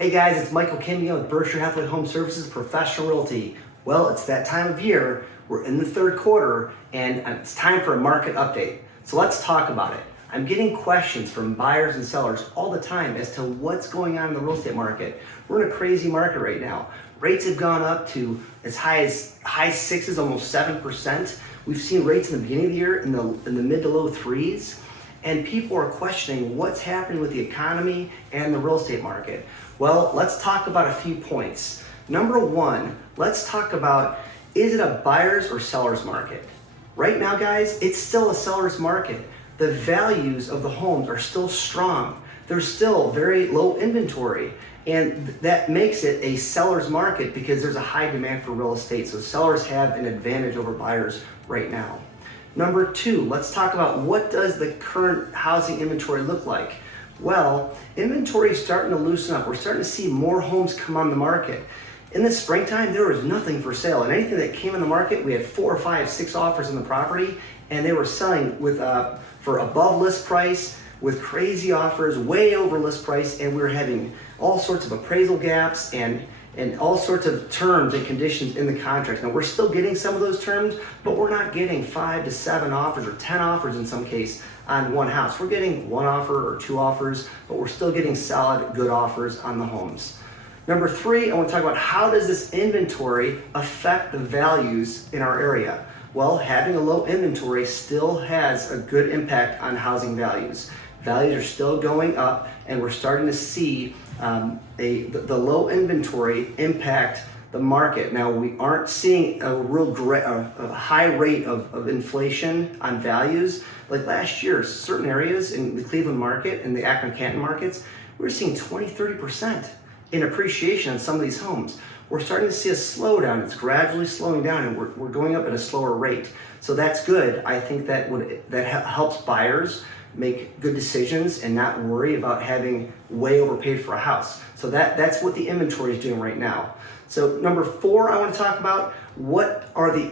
Hey guys, it's Michael Kaim with Berkshire Hathaway HomeServices Professional Realty. Well, it's that time of year. We're in the third quarter and it's time for a market update. So let's talk about it. I'm getting questions from buyers and sellers all the time as to what's going on in the real estate market. We're in a crazy market right now. Rates have gone up to as high as high sixes, almost 7%. We've seen rates in the beginning of the year in the mid to low threes. And people are questioning what's happening with the economy and the real estate market. Well, let's talk about a few points. Number one, let's talk about, is it a buyer's or seller's market? Right now, guys, it's still a seller's market. The values of the homes are still strong. There's still very low inventory, and that makes it a seller's market because there's a high demand for real estate. So sellers have an advantage over buyers right now. Number two, let's talk about what does the current housing inventory look like? Well, inventory is starting to loosen up. We're starting to see more homes come on the market. In the springtime, there was nothing for sale, and anything that came on the market, we had 4, 5, 6 offers on the property, and they were selling with for above list price, with crazy offers, way over list price, and we were having all sorts of appraisal gaps and all sorts of terms and conditions in the contracts. Now we're still getting some of those terms, but we're not getting 5 to 7 offers or 10 offers in some case on one house. We're getting 1 offer or 2 offers, but we're still getting solid, good offers on the homes. Number 3, I want to talk about how does this inventory affect the values in our area? Well, having a low inventory still has a good impact on housing values. Values are still going up, and we're starting to see the low inventory impact the market. Now, we aren't seeing a high rate of inflation on values. Like last year, certain areas in the Cleveland market and the Akron-Canton markets, we were seeing 20-30% in appreciation on some of these homes. We're starting to see a slowdown. It's gradually slowing down, and we're going up at a slower rate. So that's good. I think that helps buyers make good decisions and not worry about having way overpaid for a house. So that's what the inventory is doing right now. So number 4, I want to talk about what do the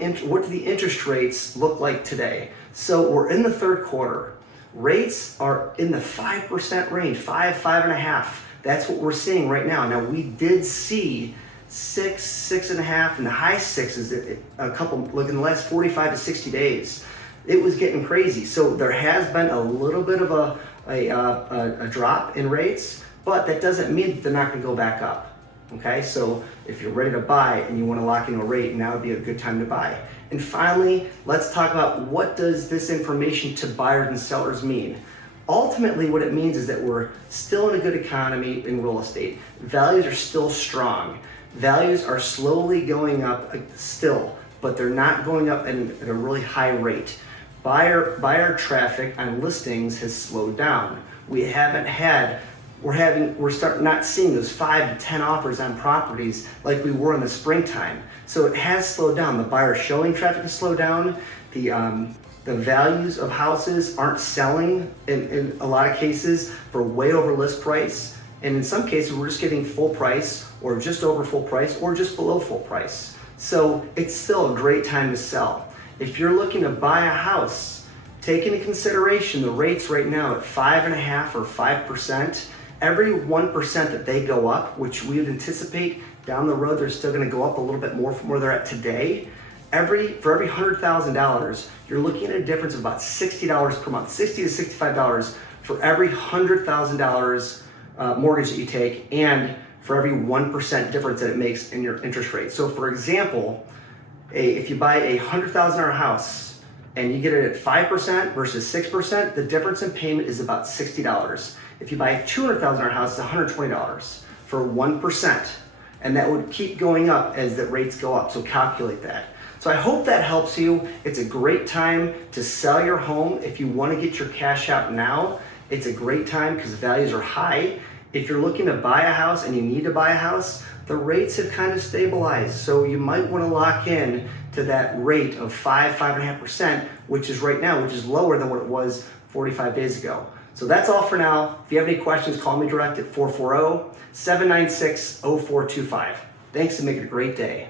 interest rates look like today. So we're in the third quarter. Rates are in the 5% range, 5.5. That's what we're seeing right now. Now we did see 6, 6.5, and the high sixes in the last 45 to 60 days. It was getting crazy. So there has been a little bit of a drop in rates, but that doesn't mean that they're not going to go back up. Okay, so if you're ready to buy and you want to lock in a rate, now would be a good time to buy. And finally, let's talk about what does this information to buyers and sellers mean. Ultimately, what it means is that we're still in a good economy in real estate. Values are still strong. Values are slowly going up still, but they're not going up at a really high rate. Buyer traffic on listings has slowed down. We're not seeing those 5 to 10 offers on properties like we were in the springtime. So it has slowed down. The buyer showing traffic has slowed down. The values of houses aren't selling in a lot of cases for way over list price. And in some cases, we're just getting full price or just over full price or just below full price. So it's still a great time to sell. If you're looking to buy a house, take into consideration the rates right now at 5.5 or 5%. Every 1% that they go up, which we would anticipate down the road, they're still going to go up a little bit more from where they're at today. For every $100,000, you're looking at a difference of about $60 per month, $60 to $65 for every $100,000 mortgage that you take, and for every 1% difference that it makes in your interest rate. So for example, if you buy a $100,000 house and you get it at 5% versus 6%, the difference in payment is about $60. If you buy a $200,000 house, it's $120 for 1%. And that would keep going up as the rates go up, so calculate that. So I hope that helps you. It's a great time to sell your home. If you want to get your cash out now, it's a great time because values are high. If you're looking to buy a house and you need to buy a house, the rates have kind of stabilized. So you might want to lock in to that rate of 5.5%, which is right now, which is lower than what it was 45 days ago. So that's all for now. If you have any questions, call me direct at 440-796-0425. Thanks and make it a great day.